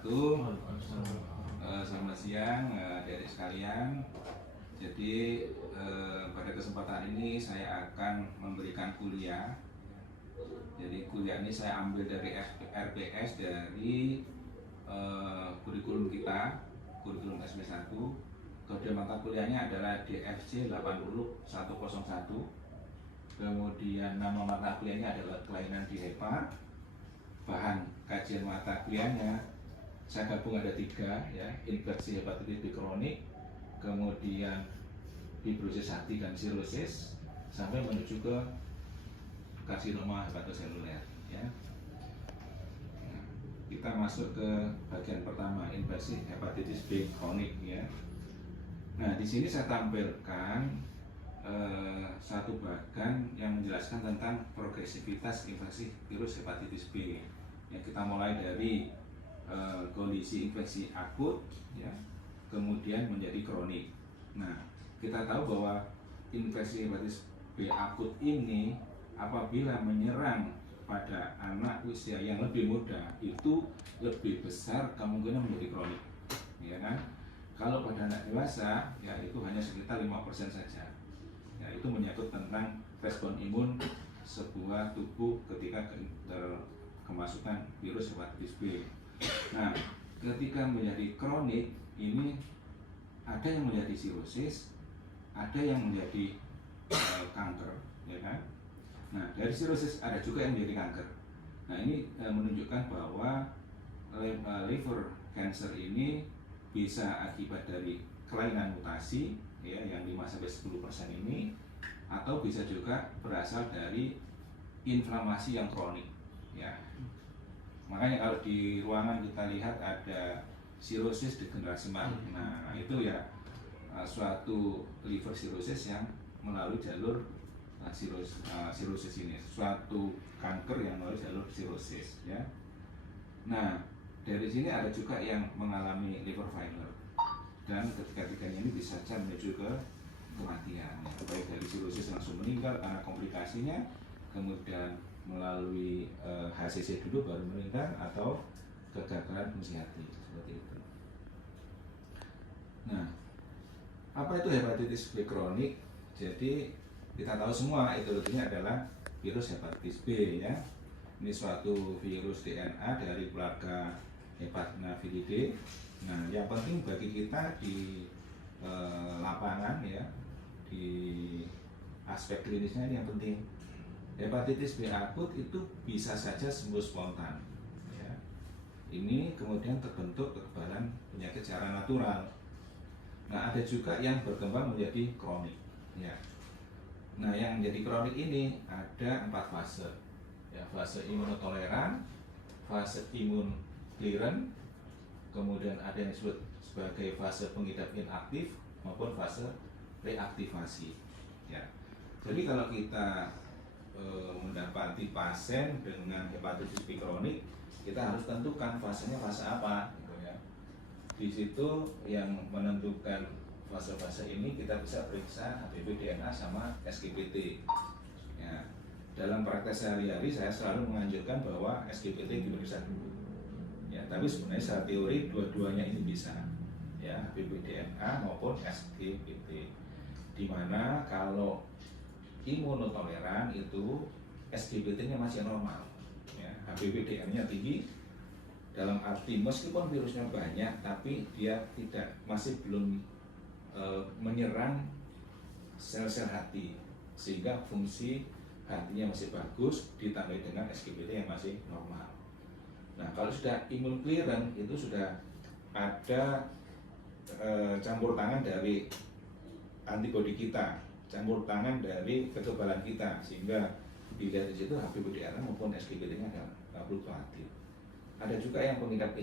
wabarakatuh. Selamat siang adik-adik sekalian. Jadi pada kesempatan ini saya akan memberikan kuliah. Jadi kuliah ini saya ambil dari RPS dari kurikulum kita, kurikulum SP1. Kode mata kuliahnya adalah DFC 80101. Kemudian nama mata kuliahnya adalah kelainan di HEPA. Bahan kajian mata kuliahnya saya gabung ada 3 ya, infeksi hepatitis B kronik, kemudian fibrosis hati dan sirosis, sampai menuju ke karsinoma hepatoseluler ya. Nah, kita masuk ke bagian pertama, infeksi hepatitis B kronik ya. Nah, di sini saya tampilkan satu bagan yang menjelaskan tentang progresivitas infeksi virus hepatitis B. Ya, kita mulai dari kondisi infeksi akut, ya, kemudian menjadi kronik. Nah, kita tahu bahwa infeksi hepatitis B akut ini apabila menyerang pada anak usia yang lebih muda itu lebih besar kemungkinan menjadi kronik, ya kan? Kalau pada anak dewasa, ya itu hanya sekitar 5% saja. Ya, itu menyangkut tentang respon imun sebuah tubuh ketika kemasukan virus hepatitis B. Nah, ketika menjadi kronik ini ada yang menjadi sirosis, ada yang menjadi kanker, ya kan? Nah, dari sirosis ada juga yang menjadi kanker. Nah, ini menunjukkan bahwa liver cancer ini bisa akibat dari kelainan mutasi ya yang 5-10% ini, atau bisa juga berasal dari inflamasi yang kronik ya. Makanya kalau di ruangan kita lihat ada sirosis degenerasi semar. Nah, itu ya suatu liver sirosis yang melalui jalur sirosis ini, suatu kanker yang melalui jalur sirosis ya. Nah, dari sini ada juga yang mengalami liver failure, dan ketiga-tiganya ini bisa saja menuju ke kematian, baik dari sirosis langsung meninggal karena komplikasinya, kemudian melalui HCC dulu baru meninggal, atau kegagalan fungsi hati seperti itu. Nah, apa itu hepatitis B kronik? Jadi kita tahu semua etiologinya adalah virus hepatitis B ya. Ini suatu virus DNA dari keluarga Hepatinavididae. Nah, yang penting bagi kita di lapangan ya, di aspek klinisnya ini yang penting, hepatitis B akut itu bisa saja sembuh spontan ya. Ini kemudian terbentuk kekebalan penyakit secara natural. Nah, ada juga yang berkembang menjadi kronik ya. Nah, yang menjadi kronik ini ada 4 fase ya, fase imunotoleran, fase imun clearance, kemudian ada yang disebut sebagai fase pengidap inaktif maupun fase reaktivasi ya. Jadi kalau kita mendapati pasien dengan hepatitis B kronik, kita harus tentukan fasenya fase apa gitu ya. Di situ yang menentukan fase-fase ini kita bisa periksa HBV DNA sama SGPT ya. Dalam praktek sehari-hari saya selalu menganjurkan bahwa SGPT diperiksa dulu ya, tapi sebenarnya secara teori dua-duanya ini bisa ya, HBV DNA maupun SGPT, dimana kalau imunotoleran itu SGPT-nya masih normal ya, HBV DNA-nya tinggi, dalam arti meskipun virusnya banyak tapi dia masih belum menyerang sel-sel hati, sehingga fungsi hatinya masih bagus, ditambah dengan SGPT yang masih normal. Nah, kalau sudah imun clearance itu sudah ada campur tangan dari antibodi kita, campur tangan dari kekebalan kita, sehingga dilihat di situ HBV DNA maupun SGPT-nya nggak fluktuatif. Ada juga yang pengidap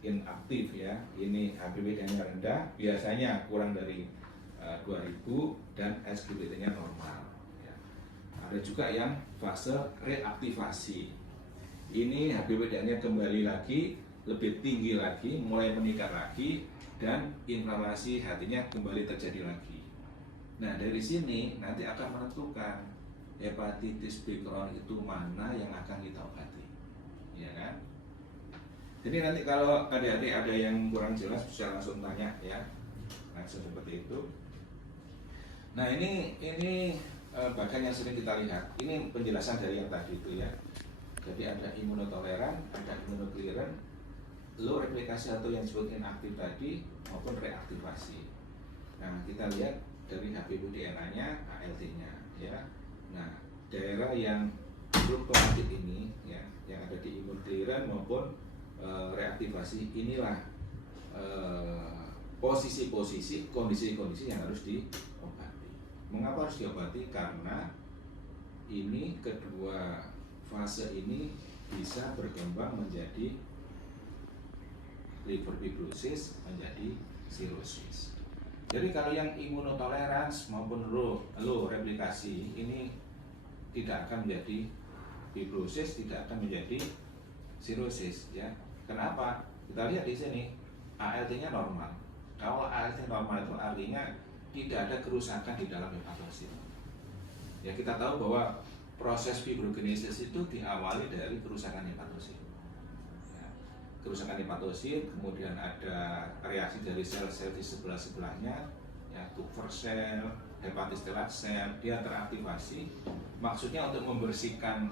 inaktif ya, ini HBV DNA rendah, biasanya kurang dari 2000 dan SGPT-nya normal ya. Ada juga yang fase reaktivasi, ini HBV DNA kembali lagi, lebih tinggi lagi, mulai meningkat lagi, dan inflamasi hatinya kembali terjadi lagi. Nah, dari sini nanti akan menentukan hepatitis B kronik itu mana yang akan kita obati, ya kan? Jadi nanti kalau adik-adik ada yang kurang jelas bisa langsung tanya ya, langsung seperti itu. Nah ini bagian yang sering kita lihat. Ini penjelasan dari yang tadi itu ya. Jadi ada imunotoleran, ada imunokliran, low replikasi atau yang disebut inaktif tadi maupun reaktivasi. Nah kita lihat dari HBV DNA-nya, ALT-nya ya. Nah daerah yang fluktuatif ini ya, yang ada di imunokliran maupun reaktivasi, inilah posisi-posisi, kondisi-kondisi yang harus diobati. Mengapa harus diobati? Karena ini kedua fase ini bisa berkembang menjadi liver fibrosis, menjadi sirosis. Jadi kalau yang imunotoleransi maupun low replikasi ini tidak akan menjadi fibrosis, tidak akan menjadi sirosis ya. Kenapa? Kita lihat di sini ALT-nya normal. Kalau ALT normal itu artinya tidak ada kerusakan di dalam hepatosit. Ya kita tahu bahwa proses fibrogenesis itu diawali dari kerusakan hepatosit. Ya, kerusakan hepatosit, kemudian ada reaksi dari sel-sel di sebelah-sebelahnya, ya Kupffer sel, hepatic stellate cell, dia teraktivasi. Maksudnya untuk membersihkan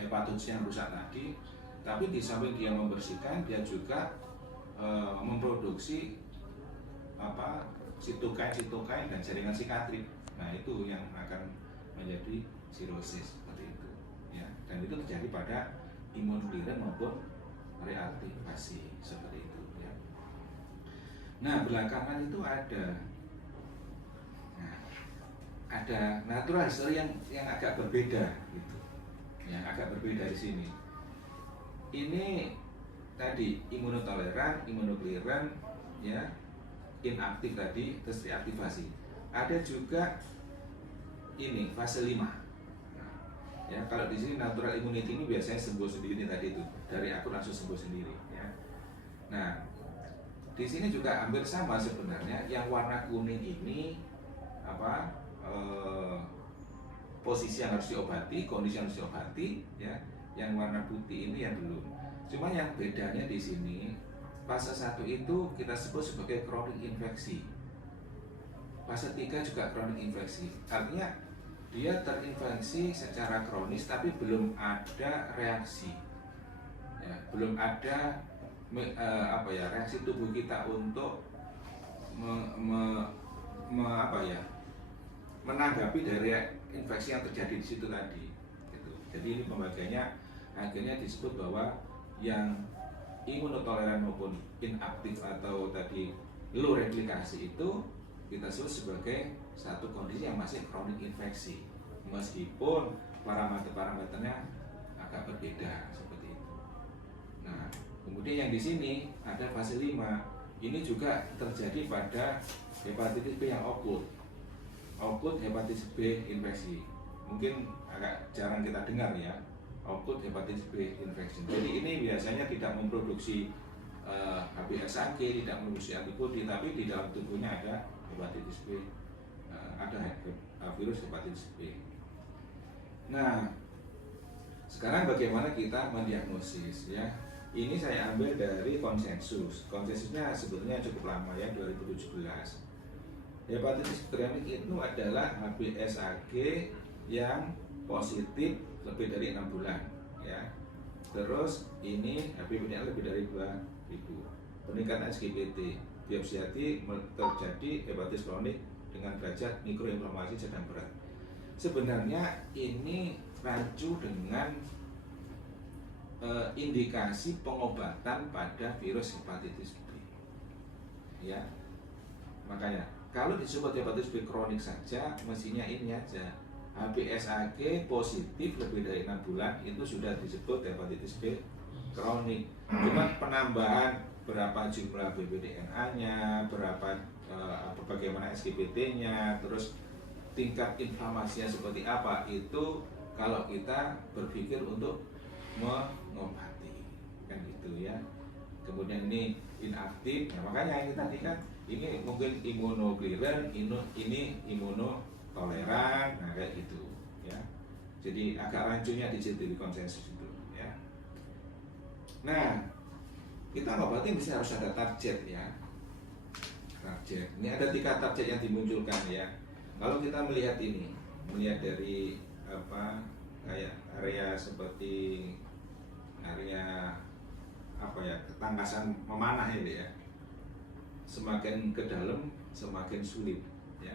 hepatosit yang rusak tadi. Tapi di samping dia membersihkan, dia juga memproduksi sitokain dan jaringan sikatrik. Nah itu yang akan menjadi sirosis seperti itu. Ya. Dan itu terjadi pada imunokliran maupun reaktivasi seperti itu. Ya. Nah belakangan itu ada natural history yang agak berbeda gitu. Ya agak berbeda di sini. Ini tadi imunotoleran, imunokliran, ya inaktif tadi, terus reaktivasi. Ada juga ini fase 5. Ya kalau di sini natural immunity ini biasanya sembuh sendiri tadi itu, dari aku langsung sembuh sendiri. Ya. Nah di sini juga hampir sama sebenarnya. Yang warna kuning ini posisi yang harus diobati, kondisi yang harus diobati, ya. Yang warna putih ini yang belum. Cuma yang bedanya di sini fase 1 itu kita sebut sebagai kronik infeksi. Fase 3 juga kronik infeksi. Artinya dia terinfeksi secara kronis tapi belum ada reaksi. Ya, belum ada reaksi tubuh kita untuk menanggapi dari infeksi yang terjadi di situ tadi. Gitu. Jadi ini pembagiannya akhirnya disebut bahwa yang imunotoleran maupun inaktif atau tadi low replikasi itu kita sebut sebagai satu kondisi yang masih kronik infeksi, meskipun parameter-parameternya agak berbeda seperti itu. Nah, kemudian yang di sini ada fase 5. Ini juga terjadi pada hepatitis B yang akut hepatitis B infeksi. Mungkin agak jarang kita dengar ya, akut hepatitis B infection. Jadi ini biasanya tidak memproduksi HBsAg, tidak memproduksi antibodi, tapi di dalam tubuhnya ada hepatitis B, ada virus hepatitis B. Nah, sekarang bagaimana kita mendiagnosis ya? Ini saya ambil dari konsensus. Konsensusnya sebetulnya cukup lama ya, 2017. Hepatitis kronik itu adalah HBsAg yang positif lebih dari 6 bulan ya. Terus ini HBV-nya lebih dari 2000. Peningkatan SGPT, biopsi hati terjadi hepatitis kronik dengan derajat mikroinflamasi sedang berat. Sebenarnya ini rancu dengan indikasi pengobatan pada virus hepatitis B. Ya. Makanya kalau disebut hepatitis B kronik saja, mestinya ini aja. HBsAg positif lebih dari 6 bulan itu sudah disebut hepatitis B kronik. Cuma penambahan berapa jumlah BBDNA-nya, bagaimana SGPT-nya, terus tingkat inflamasinya seperti apa, itu kalau kita berpikir untuk mengobati kan gitu ya. Kemudian ini inaktif, nah makanya ini tadi kan ini mungkin imunokliran, ini imunotoleran, nah kayak gitu ya. Jadi agak rancunya di situ di konsensus itu ya. Nah kita ngobati mesti harus ada target ya. Target. Ini ada 3 target yang dimunculkan ya. Kalau kita melihat ini, melihat dari apa kayak area seperti area apa ya, ketangkasan memanah ini ya. Semakin ke dalam semakin sulit ya.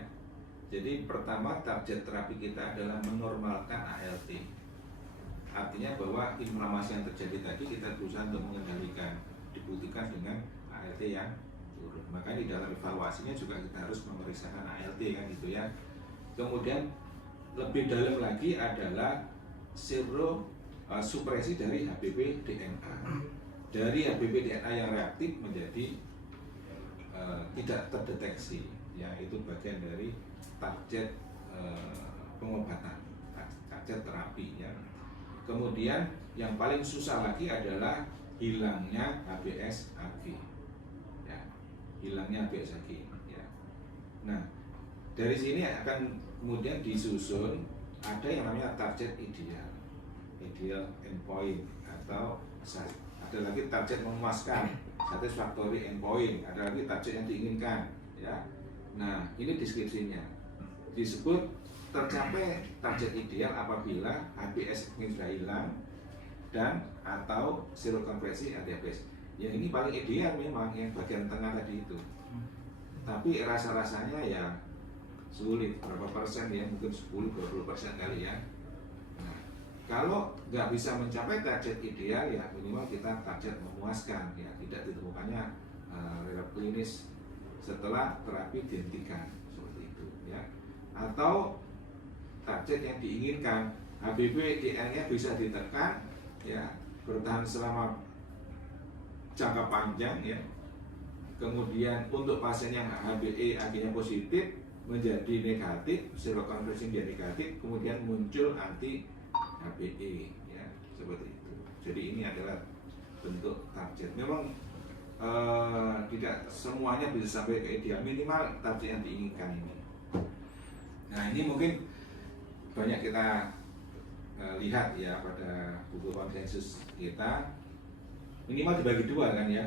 Jadi pertama target terapi kita adalah menormalkan ALT. Artinya bahwa inflamasi yang terjadi tadi kita berusaha untuk mengendalikan, dibuktikan dengan ALT yang turun. Maka di dalam evaluasinya juga kita harus memeriksakan ALT kan gitu ya. Kemudian lebih dalam lagi adalah supresi dari HBP DNA. Dari HBP DNA yang reaktif menjadi tidak terdeteksi ya, itu bagian dari target pengobatan, target terapi ya. Kemudian yang paling susah lagi adalah hilangnya HBsAg ya, hilangnya HBsAg ya. Nah dari sini akan kemudian disusun ada yang namanya target ideal endpoint, atau ada lagi target memuaskan, satisfactory endpoint, ada lagi target yang diinginkan ya. Nah ini deskripsinya disebut tercapai target ideal apabila HBs sudah hilang dan atau serokonversi anti-HBs. Ya ini paling ideal memang yang bagian tengah tadi itu. Tapi rasa-rasanya ya sulit, berapa persen ya, mungkin 10-20% kali ya. Nah, kalau nggak bisa mencapai target ideal ya minimal kita target memuaskan ya, tidak ditemukannya relap klinis setelah terapi dihentikan seperti itu ya. Atau target yang diinginkan, HBP DNA-nya bisa ditekan ya, bertahan selama jangka panjang ya. Kemudian untuk pasien yang HBe-Ag-nya positif menjadi negatif, serokonversi menjadi negatif, kemudian muncul anti HBe ya, seperti itu. Jadi ini adalah bentuk target. Memang tidak semuanya bisa sampai ke ideal, minimal target yang diinginkan ini. Nah ini mungkin banyak kita lihat ya pada buku konsensus kita, minimal dibagi 2 kan ya,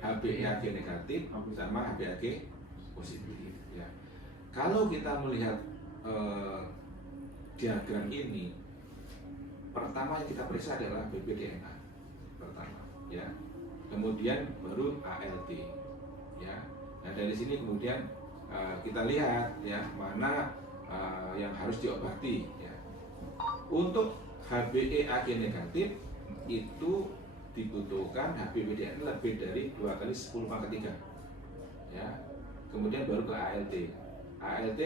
HBe-Ag negatif sama HBe-Ag positif ya. Kalau kita melihat diagram ini, pertama yang kita periksa adalah BPDNA pertama ya, kemudian baru ALT ya. Nah dari sini kemudian kita lihat ya mana yang harus diobati ya. Untuk HBe-Ag negatif itu dibutuhkan HBP-DNA lebih dari 2 kali 10 pangkat 3 ya. Kemudian baru ke ALT. ALT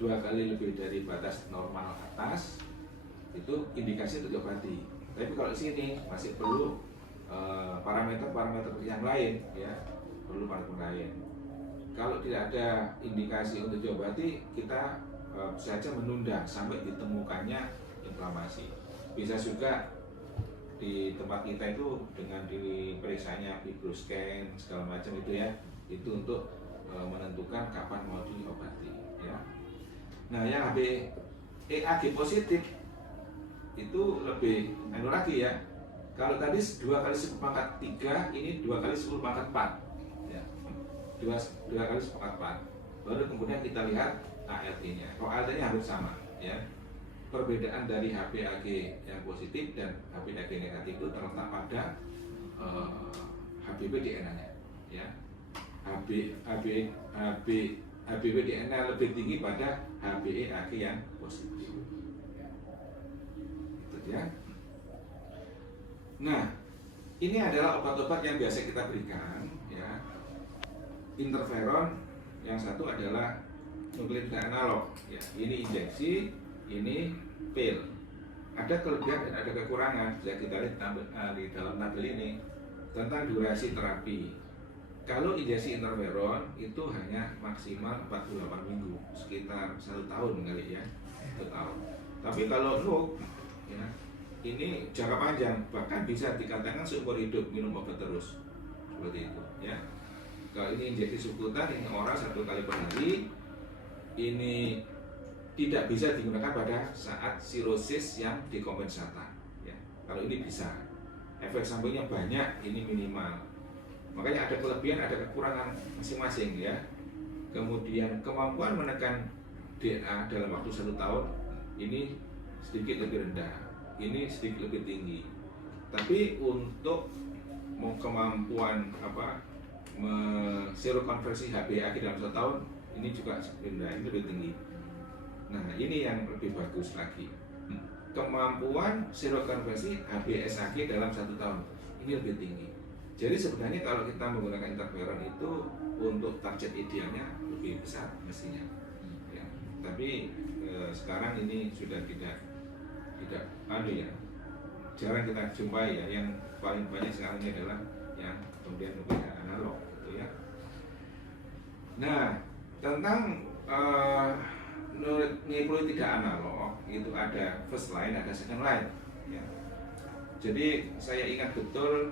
2 kali lebih dari batas normal atas, itu indikasi untuk diobati. Tapi kalau di sini masih perlu parameter-parameter yang lain ya, perlu parameter lain. Kalau tidak ada indikasi untuk diobati, kita saja menunda sampai ditemukannya inflamasi. Bisa juga di tempat kita itu dengan diperiksanya fibroscan segala macam itu ya, itu untuk menentukan kapan mau diobati ya. Nah yang HBe-Ag positif itu lebih lagi ya. Kalau tadi 2 kali 10 pangkat 3, ini 2 kali 10 pangkat 4 ya. 2 kali 10 pangkat 4. Baru kemudian kita lihat ALT-nya. Kalau ALT-nya hampir sama ya. Perbedaan dari HBe-Ag yang positif dan HBe-Ag negatif itu terletak pada HBP DNA-nya ya. HBP DNA lebih tinggi pada HBe-Ag yang positif. Itu ya. Nah, ini adalah obat-obat yang biasa kita berikan ya. Interferon yang satu adalah nukleotida analog ya. Ini injeksi, ini pil. Ada kelebihan dan ada kekurangan. Bisa kita lihat di dalam tabel ini tentang durasi terapi. Kalau injeksi interferon itu hanya maksimal 48 minggu, sekitar 1 tahun kali ya, 1 tahun. Tapi kalau NUK ya, ini jangka panjang, bahkan bisa dikatakan seumur hidup minum obat terus, seperti itu ya. Kalau ini injeksi subkutan, ini oral 1 kali per hari, ini tidak bisa digunakan pada saat sirosis yang dikompensatan ya. Kalau ini bisa, efek sampingnya banyak, ini minimal Makanya ada kelebihan, ada kekurangan masing-masing ya. Kemudian kemampuan menekan DNA dalam waktu 1 tahun ini sedikit lebih rendah, ini sedikit lebih tinggi. Tapi untuk kemampuan serokonversi HbA dalam 1 tahun ini juga rendah, ini lebih tinggi. Nah ini yang lebih bagus lagi, kemampuan serokonversi HbSAg dalam 1 tahun ini lebih tinggi. Jadi sebenarnya kalau kita menggunakan interferon itu untuk target idealnya lebih besar mestinya ya. Tapi sekarang ini sudah tidak jarang kita jumpai ya. Yang paling banyak sekarang ini adalah yang kemudian nuklir analog gitu ya. Nah tentang nuklir tidak analog itu ada first line, ada second line ya. Jadi saya ingat betul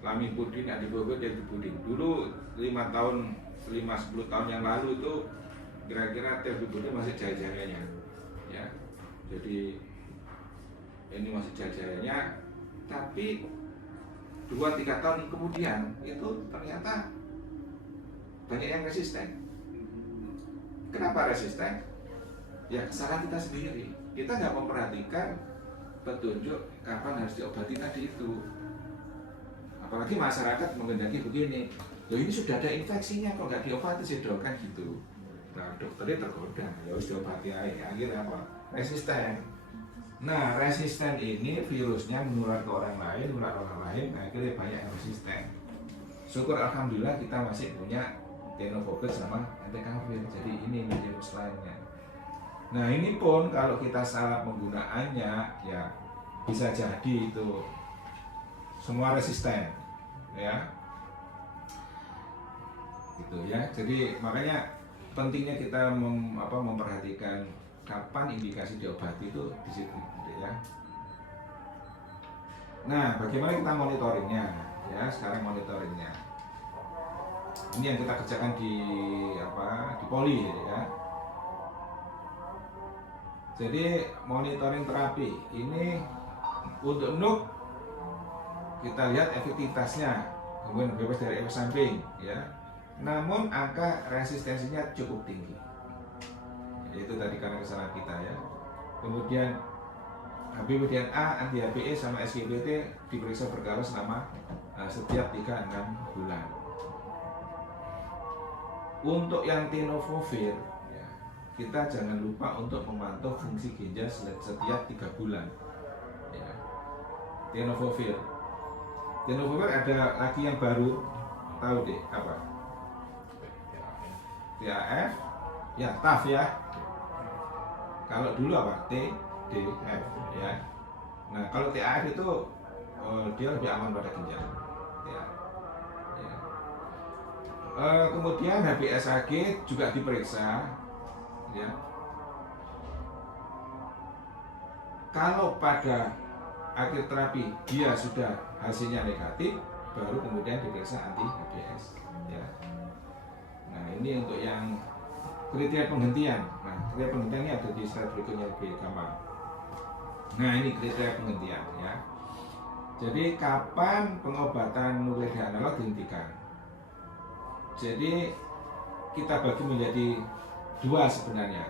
Lamipudin, Adibogor, Terbibudin dulu 10 tahun yang lalu itu kira-kira Terbibudin masih jaya-jayanya ya. Jadi ini masih jaya-jayanya, tapi 2-3 tahun kemudian itu ternyata banyak yang resisten. Kenapa resisten? Ya kesalahan kita sendiri. Kita nggak memperhatikan petunjuk kapan harus diobati tadi itu. Apalagi masyarakat menghendaki begini, loh ini sudah ada infeksinya kok nggak diobati sih dok, kan gitu. Nah dokternya tergoda, ya harus diobati aja. Akhirnya apa? Resisten. Nah resisten ini virusnya menular ke orang lain, akhirnya banyak yang resisten. Syukur alhamdulillah kita masih punya tenofovir sama entecavir, jadi ini virus lainnya. Nah ini pun kalau kita salah penggunaannya ya bisa jadi itu semua resisten ya gitu ya. Jadi makanya pentingnya kita memperhatikan kapan indikasi diobati itu di situ gitu ya. Nah bagaimana kita monitoringnya ya, sekarang monitoringnya ini yang kita kerjakan di Poli ya. Jadi monitoring terapi ini untuk NUK kita lihat efektivitasnya, kemudian bebas dari efek samping ya. Namun angka resistensinya cukup tinggi. Itu tadi karena kesalahan kita ya. Kemudian HBV-DNA, anti-HBe sama SGBT diperiksa berkala selama setiap 3-6 bulan. Untuk yang tenofovir ya, kita jangan lupa untuk memantau fungsi ginjal setiap 3 bulan ya. Tenofovir ada lagi yang baru, tahu deh apa? TAF ya, TAF ya. Kalau dulu apa? TDF ya. Nah kalau TAF itu dia lebih aman pada ginjal ya. Kemudian HbSAg juga diperiksa ya. Kalau pada akhir terapi dia sudah hasilnya negatif, baru kemudian diperiksa anti-HBs ya. Nah ini untuk yang kriteria penghentian. Nah kriteria penghentian ini ada di slide berikutnya lebih gampang. Nah ini kriteria penghentian ya. Jadi kapan pengobatan nuklir analog dihentikan? Jadi kita bagi menjadi 2 sebenarnya,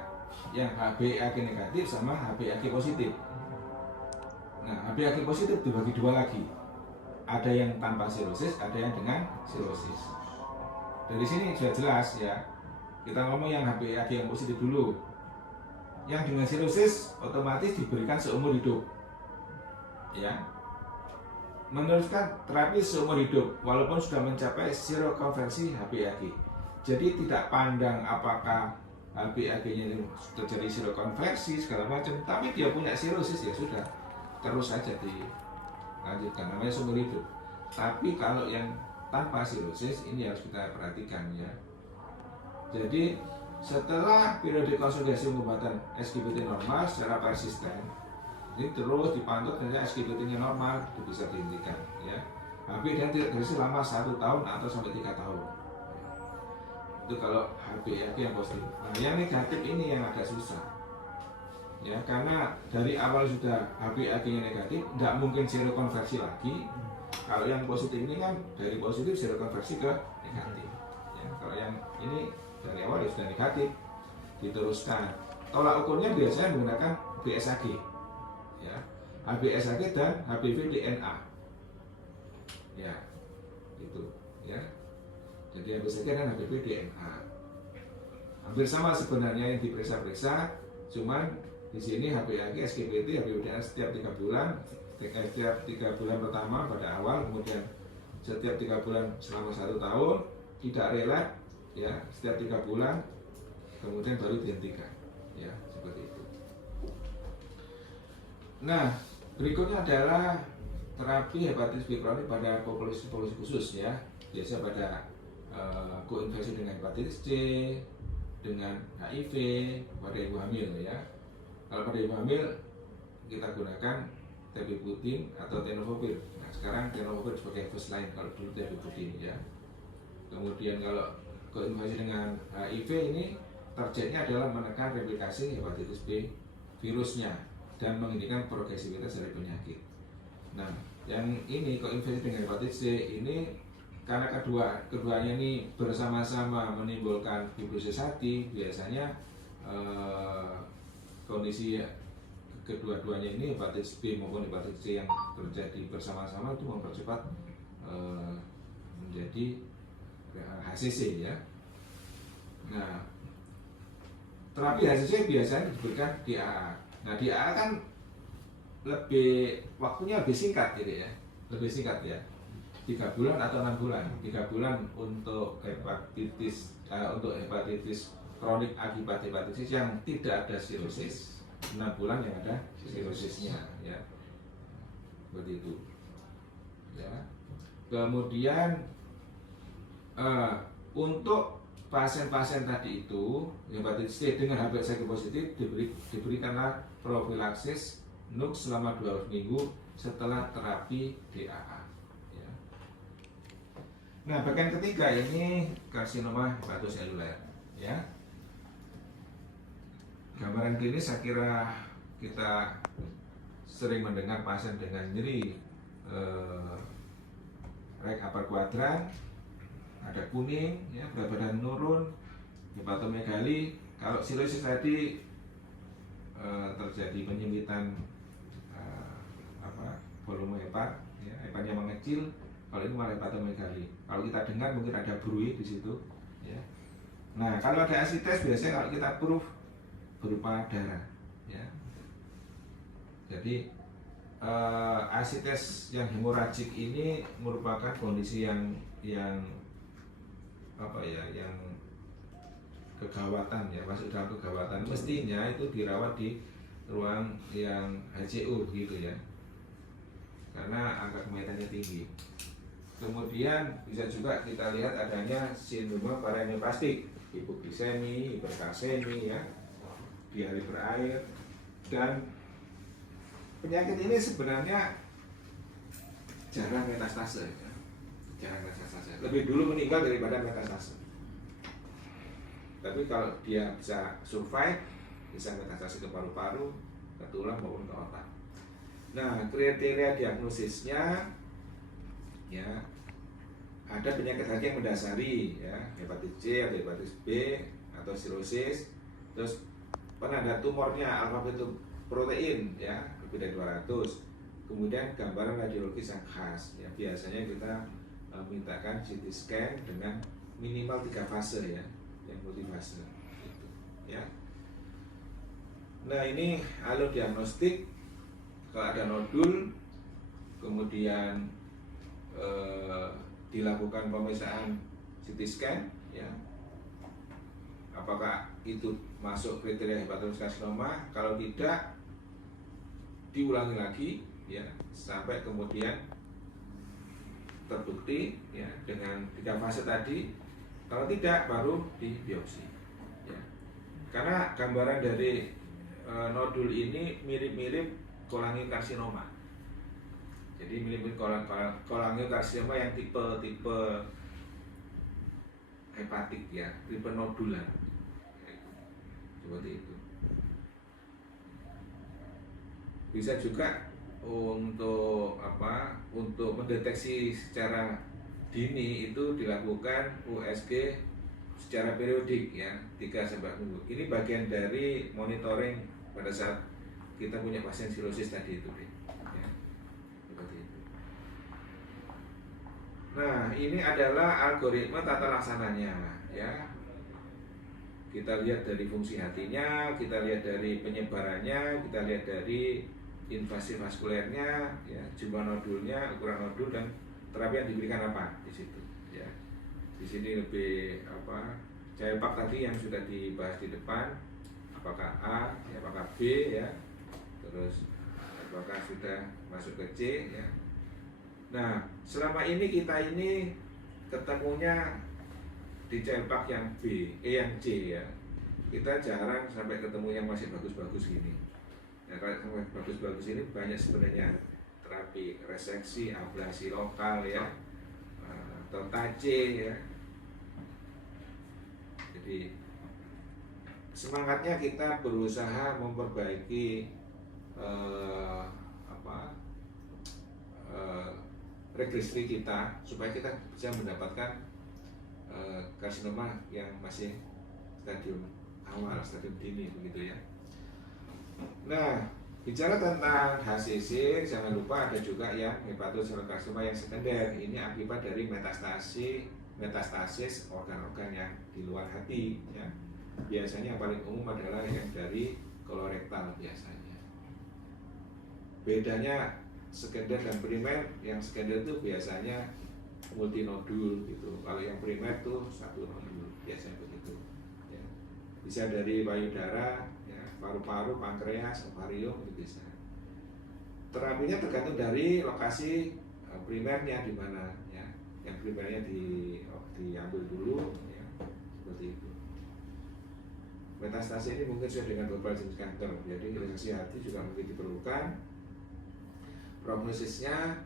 yang HbAg negatif sama HbAg positif. Nah HbAg positif dibagi 2 lagi, ada yang tanpa sirosis, ada yang dengan sirosis. Dari sini sudah jelas ya, kita ngomong yang HbAg yang positif dulu. Yang dengan sirosis otomatis diberikan seumur hidup ya, meneruskan terapi seumur hidup walaupun sudah mencapai serokonversi HbAg. Jadi tidak pandang apakah HbAg-nya terjadi serokonversi segala macam, tapi dia punya sirosis ya sudah, terus saja dilanjutkan, namanya seumur hidup. Tapi kalau yang tanpa sirosis ini harus kita perhatikan ya. Jadi setelah periode konsolidasi pengobatan SGBT normal secara persisten, ini terus dipantau ternyata SGBT-nya normal, itu bisa dihentikan ya. HB dan tidak terisi selama 1 tahun atau sampai 3 tahun. Itu kalau HbAg yang positif. Nah, yang negatif ini yang agak susah. Ya, karena dari awal sudah HbAg-nya negatif, tidak mungkin serokonversi lagi. Kalau yang positif ini kan dari positif sudah konversi ke negatif. Ya, kalau yang ini dari awal sudah negatif, diteruskan. Tolak ukurnya biasanya menggunakan BSAG, ya, HBsAg dan HBV DNA. Ya, itu, ya. Jadi HBsAg dan HBV DNA hampir sama sebenarnya yang diperiksa-periksa, cuman di sini HBAG, SGPT, HBV DNA setiap 3 bulan. Setiap 3 bulan pertama pada awal, kemudian setiap 3 bulan selama 1 tahun, tidak relap, ya, setiap 3 bulan, kemudian baru dihentikan, ya, seperti itu. Nah, berikutnya adalah terapi hepatitis B kronik pada populasi khusus, ya, biasa pada koinfeksi dengan hepatitis C, dengan HIV, pada ibu hamil, ya. Kalau pada ibu hamil kita gunakan tebibutin atau tenofovir. Nah, sekarang tenofovir sebagai first line, kalau dulu tebibutin, ya. Kemudian kalau koinfeksi dengan HIV ini targetnya adalah menekan replikasi hepatitis B virusnya dan menghentikan progresivitas dari penyakit. Nah, yang ini koinfeksi dengan hepatitis C ini karena keduanya ini bersama-sama menimbulkan fibrosis hati, biasanya kondisi kedua-duanya ini hepatitis B maupun hepatitis C yang terjadi bersama-sama itu mempercepat menjadi HCC, ya. Nah, terapi HCC biasanya diberikan di AA. Nah, di AA kan waktunya lebih singkat, gitu, ya, lebih singkat, ya, 3 bulan atau 6 bulan. 3 bulan untuk hepatitis kronik akibat hepatitis yang tidak ada sirosis, 6 bulan yang ada sirosisnya, ya, seperti itu, ya. Kemudian untuk pasien-pasien tadi itu hepatitis C dengan HBsAg positif diberikanlah profilaksis NUC selama 2 minggu setelah terapi DAA, ya. Nah, bagian ketiga ini karsinoma hepatoseluler, ya. Gambaran klinis saya kira kita sering mendengar pasien dengan nyeri right upper quadrant, ada kuning, ya, berat badan menurun, hepatomegali. Kalau sirosis tadi terjadi penyempitan volume hepat, ya, hepatnya mengecil. Kalau ini malah hepatomegali. Kalau kita dengar mungkin ada bruit di situ, ya. Nah, kalau ada asites biasanya kalau kita proof berupa darah, ya. Jadi asites yang hemoragik ini merupakan kondisi yang yang kegawatan, ya, masuk dalam kegawatan. Mestinya itu dirawat di ruang yang HCU, gitu, ya, karena angka kematiannya tinggi. Kemudian bisa juga kita lihat adanya sindrom paranefrastik, hipoglisemi, hiperkalsemi, ya, diare berair. Dan penyakit ini sebenarnya jarang metastase, ya. Jarang metastase. Lebih dulu meninggal daripada metastase. Tapi kalau dia bisa survive, bisa metastase ke paru-paru, ke tulang maupun ke otak. Nah, kriteria diagnosisnya, ya, ada penyakit hati yang mendasari, ya, hepatitis C atau hepatitis B atau sirosis. Terus penanda tumornya alfa protein, ya, lebih dari 200. Kemudian gambaran radiologis yang khas, ya, biasanya kita mintakan CT scan dengan minimal 3 fase, ya, yang multifase, gitu, ya. Nah, ini alur diagnostik. Kalau ada nodul, kemudian dilakukan pemeriksaan CT scan, ya, apakah itu masuk kriteria hepatosis karsinoma. Kalau tidak, diulangi lagi, ya, sampai kemudian terbukti, ya, dengan 3 fase tadi. Kalau tidak, baru di biopsi, ya. Karena gambaran dari nodul ini mirip-mirip kolangiokarsinoma. Jadi mirip-mirip kolangiokarsinoma yang tipe hepatik, ya, tipe nodular, seperti itu. Bisa juga untuk apa? Untuk mendeteksi secara dini itu dilakukan USG secara periodik ya, 3 sampai 4 minggu. Ini bagian dari monitoring pada saat kita punya pasien sirosis tadi itu, ya. Seperti itu. Nah, ini adalah algoritma tata laksananya ya. Kita lihat dari fungsi hatinya, kita lihat dari penyebarannya, kita lihat dari invasi vaskulernya, ya, jumlah nodulnya, ukuran nodul dan terapi yang diberikan apa di situ. Ya, di sini lebih apa? CLPAC tadi yang sudah dibahas di depan, apakah A, ya, apakah B, ya, terus apakah sudah masuk ke C, ya. Nah, selama ini kita ini ketemunya di CLPAC yang B, yang C ya. Kita jarang sampai ketemu yang masih bagus-bagus gini. Nah, kalau sampai bagus-bagus ini banyak sebenarnya terapi reseksi, ablasi lokal ya, atau TAC ya. Jadi semangatnya kita berusaha memperbaiki regresi kita supaya kita bisa mendapatkan karsinoma yang masih stadium awal, stadium dini begitu ya. Nah, bicara tentang HCC, jangan lupa ada juga yang hepatocellular carcinoma yang sekunder. Ini akibat dari metastasis organ-organ yang di luar hati ya. Biasanya yang paling umum adalah yang dari kolorektal biasanya. Bedanya sekunder dan primer, yang sekunder itu biasanya multinodul gitu. Kalau yang primer tuh satu nodul biasanya begitu. Ya. Bisa dari payudara, ya, paru-paru, pankreas, ovarium itu bisa. Terapinya tergantung dari lokasi primernya di mana, ya. Yang primernya diambil dulu, ya, seperti itu. Metastasi ini mungkin sesuai dengan beberapa jenis kanker, jadi reseksi hati juga mungkin diperlukan. Prognosisnya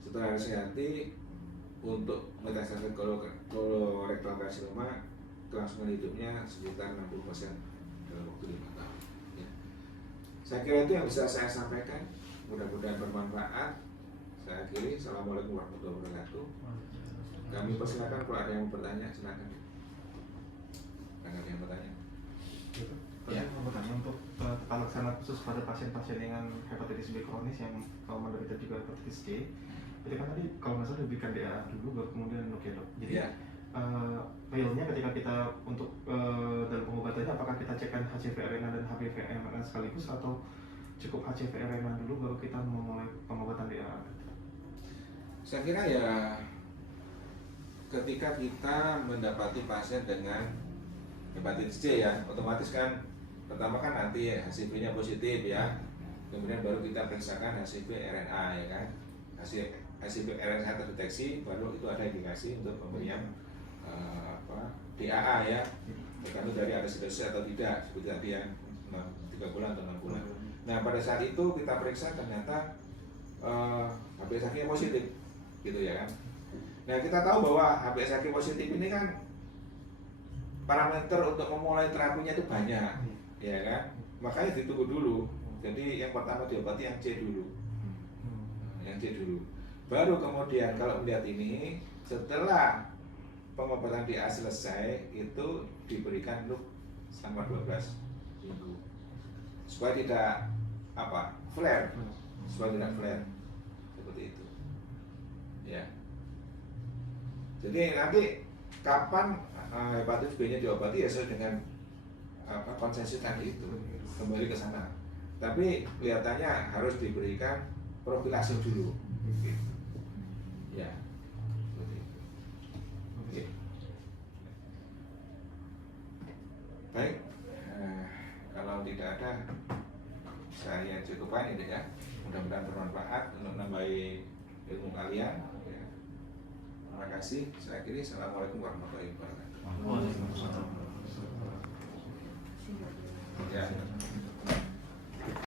setelah reseksi hati untuk metastase kolorektal karsinoma kelangsungan hidupnya sekitar 60% dalam waktu 5 tahun ya. Saya kira itu yang bisa saya sampaikan, mudah-mudahan bermanfaat. Saya akhiri. Assalamualaikum warahmatullahi wabarakatuh. Kami persilakan kalau ada yang mau bertanya, silakan. Ada yang bertanya? Ya, mau bertanya untuk tata laksana khusus pada pasien-pasien dengan hepatitis B kronis yang menderita juga hepatitis C. Jadi kan tadi kalau nggak salah diberikan DA dulu baru kemudian ya dok. Jadi realnya ketika kita untuk dalam pengobatannya apakah kita cekkan HCV arena dan HBV arena sekaligus atau cukup HCV arena dulu baru kita memulai pengobatan DA? Saya kira ya ketika kita mendapati pasien dengan hepatitis C ya, otomatis kan pertama kan nanti HCV-nya positif ya, kemudian baru kita periksakan HCV RNA ya kan. HCV RNA terdeteksi, baru itu ada indikasi untuk pemberian DAA ya, tergantung dari ada sirosis atau tidak, seperti tadi yang 3 bulan atau 6 bulan. Nah pada saat itu kita periksa ternyata HBsAg-nya positif, gitu ya kan. Nah kita tahu bahwa HBsAg positif ini kan parameter untuk memulai terapinya itu banyak, ya kan. Makanya ditunggu dulu. Jadi yang pertama diobati yang C dulu, yang C dulu. Baru kemudian kalau melihat ini setelah pengobatan DA selesai itu diberikan loop selama 12 minggu supaya tidak flare, supaya tidak flare seperti itu ya. Jadi nanti kapan hepatitis B-nya diobati ya sesuai dengan konsensus tadi itu, kembali ke sana. Tapi kelihatannya harus diberikan profilase dulu gitu. Ya. Oke. Baik, kalau tidak ada saya cukupkan ini ya. Mudah-mudahan bermanfaat untuk menambahi ilmu kalian. Ya. Terima kasih. Saya akhiri. Assalamualaikum warahmatullahi wabarakatuh. Ya.